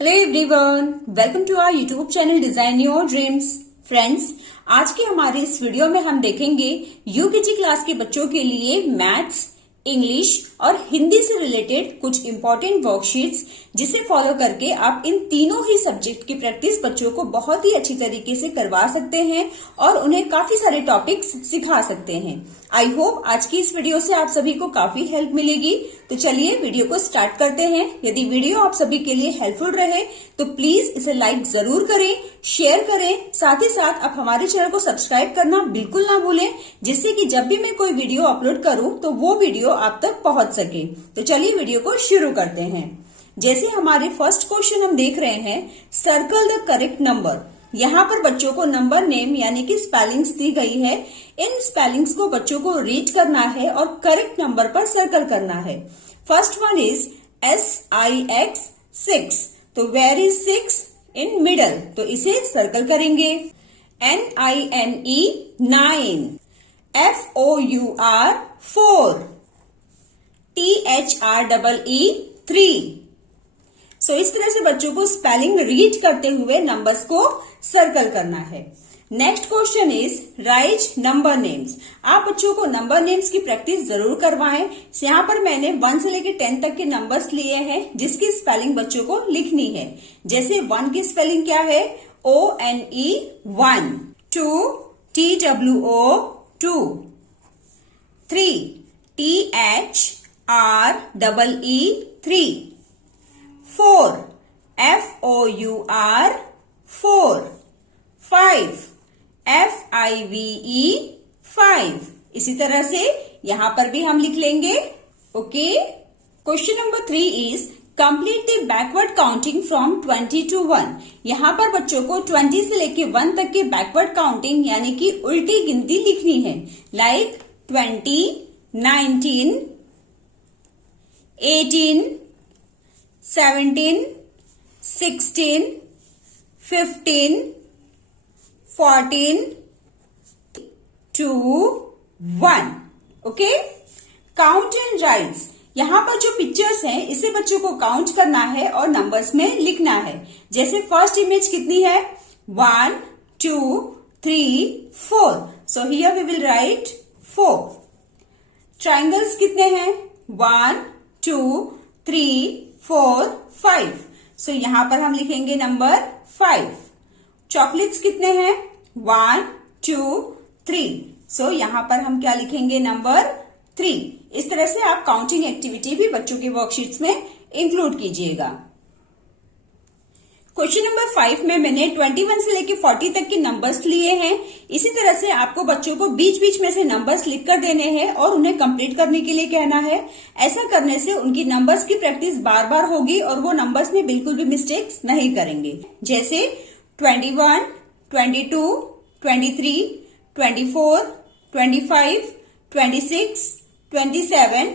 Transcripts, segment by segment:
Hello everyone, welcome to our YouTube channel design your dreams. Friends, आज के हमारे इस वीडियो में हम देखेंगे यूकेजी क्लास के बच्चों के लिए मैथ्स, इंग्लिश और हिंदी से रिलेटेड कुछ इंपॉर्टेंट वर्कशीट्स, जिसे फॉलो करके आप इन तीनों ही सब्जेक्ट की प्रैक्टिस बच्चों को बहुत ही अच्छी तरीके से करवा सकते हैं और उन्हें काफी सारे टॉपिक्स सिखा सकते हैं। आई होप आज की इस वीडियो से आप सभी को काफी हेल्प मिलेगी। तो चलिए वीडियो को स्टार्ट करते हैं। यदि वीडियो आप सभी के लिए हेल्पफुल रहे तो प्लीज इसे लाइक जरूर करें, शेयर करें, साथ ही साथ आप हमारे चैनल को सब्सक्राइब करना बिल्कुल ना भूलें, जिससे कि जब भी मैं कोई वीडियो अपलोड करूं तो वो वीडियो आप तक पहुंच सके। तो चलिए वीडियो को शुरू करते हैं। जैसे हमारे फर्स्ट क्वेश्चन हम देख रहे हैं, सर्कल द करेक्ट नंबर। यहाँ पर बच्चों को नंबर नेम यानी कि स्पेलिंग्स दी गई है। इन स्पेलिंग्स को बच्चों को रीड करना है और करेक्ट नंबर पर सर्कल करना है। First one is SIX 6। तो वेयर इज 6? इन मिडल, तो इसे सर्कल करेंगे। NINE 9, FOUR 4, THREE 3। सो इस तरह से बच्चों को स्पेलिंग रीड करते हुए नंबर्स को सर्कल करना है। Next question is right number names. आप बच्चों को नंबर नेम्स की प्रैक्टिस जरूर करवाएं। यहाँ पर मैंने 1 से लेकर 10 तक के नंबर्स लिए हैं, जिसकी स्पेलिंग बच्चों को लिखनी है। जैसे 1 की स्पेलिंग क्या है? ONE 1, 2 TWO 2, 3 THREE 3, 4 FOUR 4, 5 FIVE 5। इसी तरह से यहां पर भी हम लिख लेंगे। Okay. Question number 3 is complete the backward counting from 20 to 1। यहां पर बच्चों को 20 से लेके 1 तक के बैकवर्ड काउंटिंग यानी कि उल्टी गिनती लिखनी है। Like 20, 19, 18, 17, 16, 15, 14, 2, 1। Okay. Count and rights. यहां पर जो पिक्चर्स हैं, इसे बच्चों को काउंट करना है और नंबर्स में लिखना है। जैसे फर्स्ट इमेज कितनी है? 1, 2, 3, 4। So here we will write 4। Triangles कितने हैं? 1, 2, 3, 4, 5। सो यहां पर हम लिखेंगे नंबर 5। चॉकलेट्स कितने हैं? 1, 2, 3। सो यहां पर हम क्या लिखेंगे? नंबर 3। इस तरह से आप काउंटिंग एक्टिविटी भी बच्चों की वर्कशीट्स में इंक्लूड कीजिएगा। क्वेश्चन नंबर 5 में मैंने 21 से लेकर 40 तक के नंबर्स लिए हैं। इसी तरह से आपको बच्चों को बीच बीच में से नंबर्स लिख कर देने हैं और उन्हें कंप्लीट करने के लिए कहना है। ऐसा करने से उनकी नंबर्स की प्रैक्टिस बार बार होगी और वो नंबर्स में बिल्कुल भी मिस्टेक्स नहीं करेंगे। जैसे 21, 22, 23, 24, 25, 26, 27,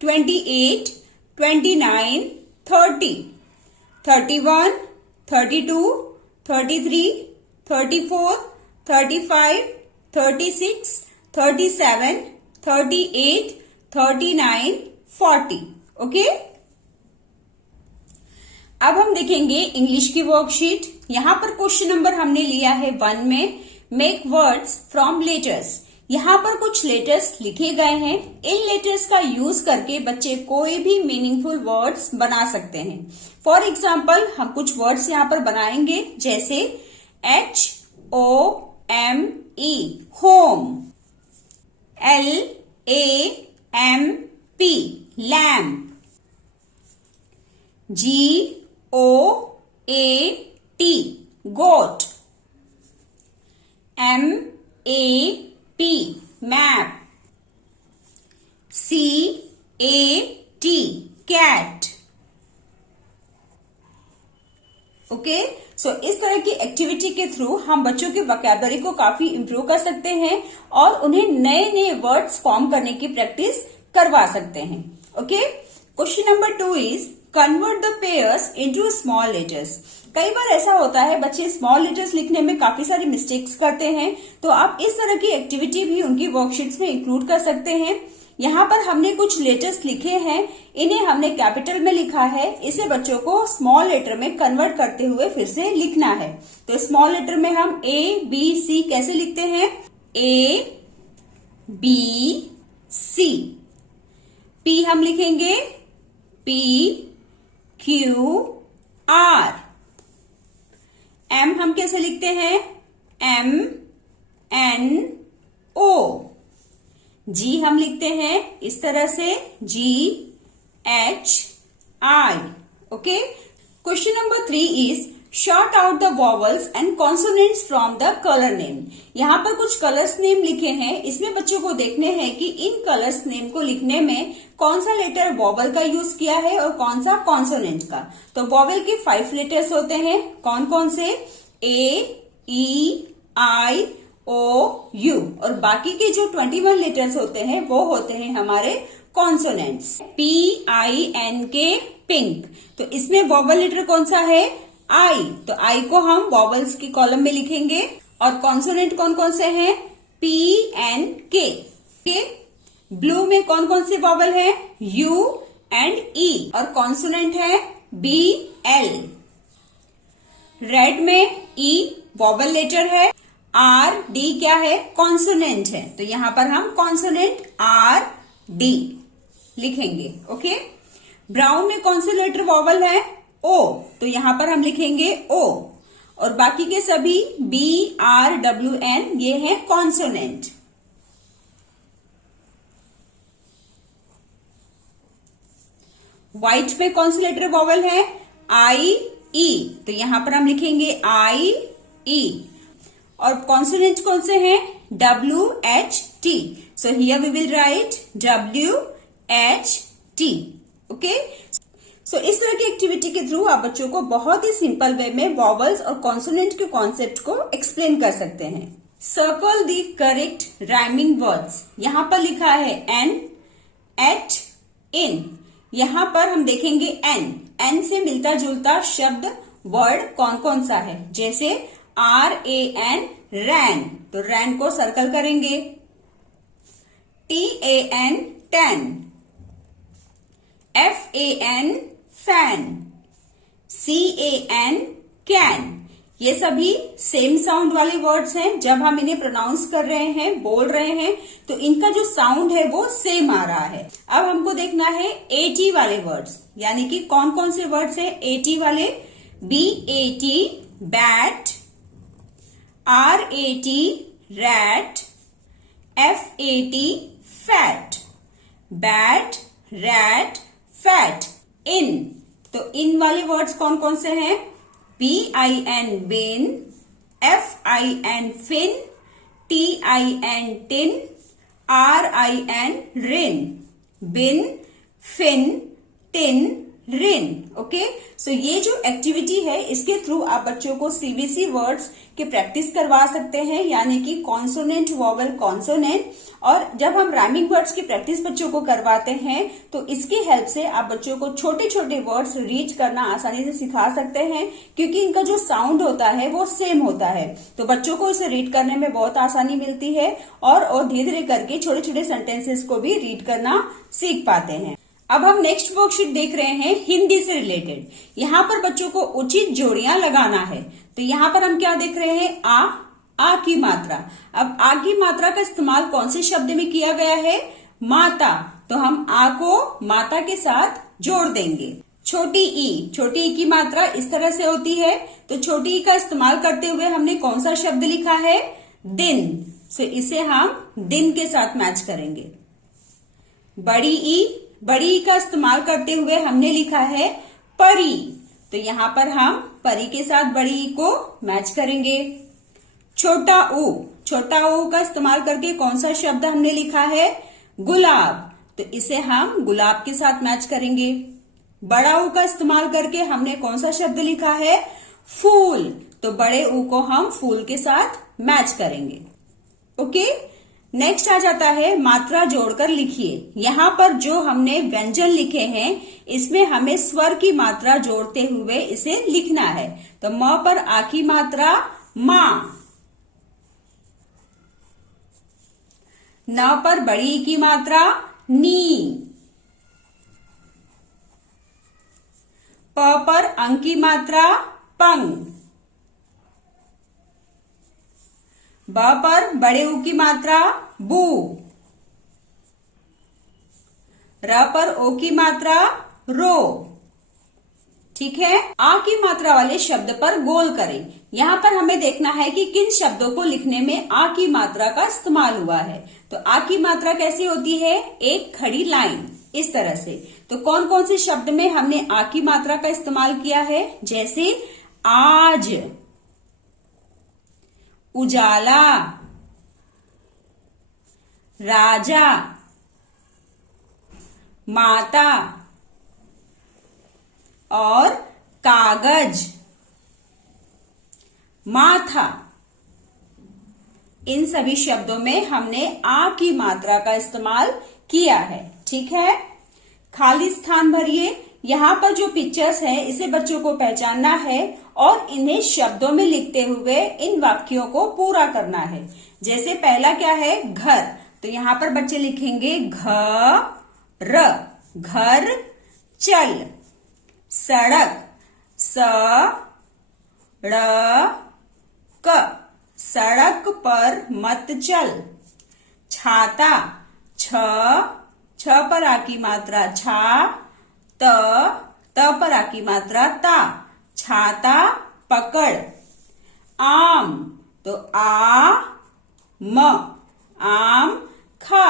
28, 29, 30, 31, 32, 33, 34, 35, 36, 37, 38, 39, 40। ओके। अब हम देखेंगे इंग्लिश की वर्कशीट। यहाँ पर क्वेश्चन नंबर हमने लिया है 1 में, मेक वर्ड्स फ्रॉम लेटर्स। यहाँ पर कुछ लेटर्स लिखे गए हैं। इन लेटर्स का यूज करके बच्चे कोई भी मीनिंगफुल वर्ड्स बना सकते हैं। फॉर एग्जाम्पल हम कुछ वर्ड्स यहाँ पर बनाएंगे, जैसे HOME home, LAMP lamp, GOAT goat, MAP map, CAT cat. Okay. So इस तरह की एक्टिविटी के थ्रू हम बच्चों के वोकैबुलरी को काफी इंप्रूव कर सकते हैं और उन्हें नए नए वर्ड्स फॉर्म करने की प्रैक्टिस करवा सकते हैं। Okay. Question number 2 is convert the pairs into small letters. कई बार ऐसा होता है बच्चे स्मॉल लेटर्स लिखने में काफी सारी मिस्टेक्स करते हैं, तो आप इस तरह की एक्टिविटी भी उनकी वर्कशीट्स में इंक्लूड कर सकते हैं। यहाँ पर हमने कुछ लेटर्स लिखे हैं, इन्हें हमने कैपिटल में लिखा है, इसे बच्चों को स्मॉल लेटर में कन्वर्ट करते हुए फिर से लिखना है। तो स्मॉल लेटर में हम A B C कैसे लिखते हैं? A B C। P हम लिखेंगे P Q R। M हम कैसे लिखते हैं? M N O। G हम लिखते हैं इस तरह से G H I। Okay. Question number 3 is short out the vowels and consonants from the colour name. यहाँ पर कुछ कलर्स नेम लिखे हैं, इसमें बच्चों को देखने हैं कि इन कलर्स नेम को लिखने में कौन सा लेटर वॉवल का यूज किया है और कौन सा कॉन्सोनेंट का। तो वॉवल के 5 लेटर्स होते हैं, कौन कौन से? A E I O U। और बाकी के जो 21 लेटर्स होते हैं वो होते हैं हमारे consonants. P I N K pink. तो इसमें वॉवल लेटर कौन सा है? I। तो I को हम वॉवल्स की कॉलम में लिखेंगे। और कॉन्सोनेंट कौन कौन से हैं? P N K। ब्लू में कौन कौन से वॉवल है? U and E। और कॉन्सोनेंट है B L। रेड में E वॉवल लेटर है, R D क्या है? कॉन्सोनेंट है। तो यहां पर हम कॉन्सोनेंट R D लिखेंगे। ओके। ब्राउन में कौन से लेटर वॉवल है? O। तो यहां पर हम लिखेंगे O। और बाकी के सभी B R W N ये हैं कॉन्सोनेंट। व्हाइट में कौन से लेटर वॉवल है? I E। तो यहां पर हम लिखेंगे I E। और कॉन्सोनेंट कौन से हैं? W H T। So here we will write W H T। Okay. So इस तरह की एक्टिविटी के थ्रू आप बच्चों को बहुत ही सिंपल वे में वॉवल्स और कॉन्सोनेंट के कॉन्सेप्ट को एक्सप्लेन कर सकते हैं। Circle the correct rhyming words. यहां पर लिखा है N, at, in। यहां पर हम देखेंगे N से मिलता जुलता शब्द वर्ड कौन कौन सा है? जैसे RAN रैन, तो रैन को सर्कल करेंगे। TAN tan, FAN fan, CAN can. ये सभी सेम साउंड वाले वर्ड्स हैं। जब हम इन्हें प्रोनाउंस कर रहे हैं, बोल रहे हैं, तो इनका जो साउंड है वो सेम आ रहा है। अब हमको देखना है AT वाले वर्ड्स, यानी कि कौन कौन से वर्ड्स हैं AT वाले? BAT bat, RAT rat, FAT fat. Bat, rat, fat. इन, तो इन वाले वर्ड्स कौन कौन से हैं? BIN bin, FIN fin, TIN tin, RIN rin. Bin, fin, tin, rin. Okay. So ये जो एक्टिविटी है इसके थ्रू आप बच्चों को CBC वर्ड्स की प्रैक्टिस करवा सकते हैं, यानी कि कॉन्सोनेंट, वॉवल, कॉन्सोनेंट। और जब हम राइमिंग वर्ड्स की प्रैक्टिस बच्चों को करवाते हैं तो इसकी हेल्प से आप बच्चों को छोटे छोटे वर्ड्स रीड करना आसानी से सिखा सकते हैं, क्योंकि इनका जो साउंड होता है वो सेम होता है। तो बच्चों को इसे रीड करने में बहुत आसानी मिलती है और धीरे धीरे करके छोटे छोटे सेंटेंसेस को भी रीड करना सीख पाते हैं। अब हम नेक्स्ट वर्कशीट देख रहे हैं हिंदी से रिलेटेड। यहाँ पर बच्चों को उचित जोड़ियां लगाना है। तो यहाँ पर हम क्या देख रहे हैं? आ की मात्रा। अब आ की मात्रा का इस्तेमाल कौन से शब्द में किया गया है? माता। तो हम आ को माता के साथ जोड़ देंगे। छोटी ई की मात्रा इस तरह से होती है, तो छोटी ई का इस्तेमाल करते हुए हमने कौन सा शब्द लिखा है? दिन। सो इसे हम दिन के साथ मैच करेंगे। बड़ी ई का इस्तेमाल करते हुए हमने लिखा है परी, तो यहां पर हम परी के साथ बड़ी ई को मैच करेंगे। छोटा ऊ का इस्तेमाल करके कौन सा शब्द हमने लिखा है? गुलाब, तो इसे हम गुलाब के साथ मैच करेंगे। बड़ा ऊ का इस्तेमाल करके हमने कौन सा शब्द लिखा है? फूल, तो बड़े ऊ को हम फूल के साथ मैच करेंगे। ओके। नेक्स्ट आ जाता है मात्रा जोड़कर लिखिए। यहाँ पर जो हमने व्यंजन लिखे हैं इसमें हमें स्वर की मात्रा जोड़ते हुए इसे लिखना है। तो म पर आ की मात्रा माँ, न पर बड़ी की मात्रा नी। प पर अंग की मात्रा पंग। ब पर बड़े ऊ की मात्रा बू। र पर ओ की मात्रा रो। ठीक है, आ की मात्रा वाले शब्द पर गोल करें। यहाँ पर हमें देखना है कि किन शब्दों को लिखने में आ की मात्रा का इस्तेमाल हुआ है। तो आ की मात्रा कैसी होती है? एक खड़ी लाइन इस तरह से। तो कौन कौन से शब्द में हमने आ की मात्रा का इस्तेमाल किया है? जैसे आज, उजाला, राजा, माता और कागज, माथा। इन सभी शब्दों में हमने आ की मात्रा का इस्तेमाल किया है। ठीक है, खाली स्थान भरिए। यहाँ पर जो पिक्चर्स हैं इसे बच्चों को पहचानना है और इन्हें शब्दों में लिखते हुए इन वाक्यों को पूरा करना है। जैसे पहला क्या है? घर। तो यहाँ पर बच्चे लिखेंगे घर, घर। चल, सड़क, सड़क, सड़क पर मत चल। छाता, छ पर आ की मात्रा छा, त पर आ की मात्रा ता, छाता पकड़। आम, तो आम खा।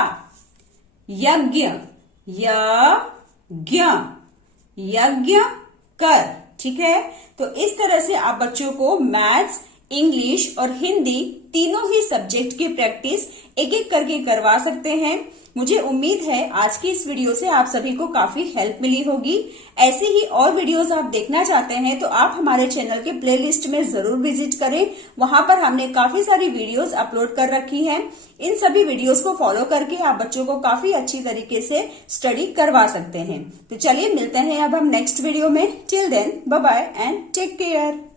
यज्ञ, यज्ञ कर। ठीक है, तो इस तरह से आप बच्चों को मैथ्स, इंग्लिश और हिंदी तीनों ही सब्जेक्ट की प्रैक्टिस एक एक करके करवा सकते हैं। मुझे उम्मीद है आज की इस वीडियो से आप सभी को काफी हेल्प मिली होगी। ऐसे ही और वीडियोस आप देखना चाहते हैं तो आप हमारे चैनल के प्लेलिस्ट में जरूर विजिट करें। वहां पर हमने काफी सारी वीडियोस अपलोड कर रखी हैं। इन सभी वीडियोस को फॉलो करके आप बच्चों को काफी अच्छी तरीके से स्टडी करवा सकते हैं। तो चलिए मिलते हैं अब हम नेक्स्ट वीडियो में। Till then bye bye and take care.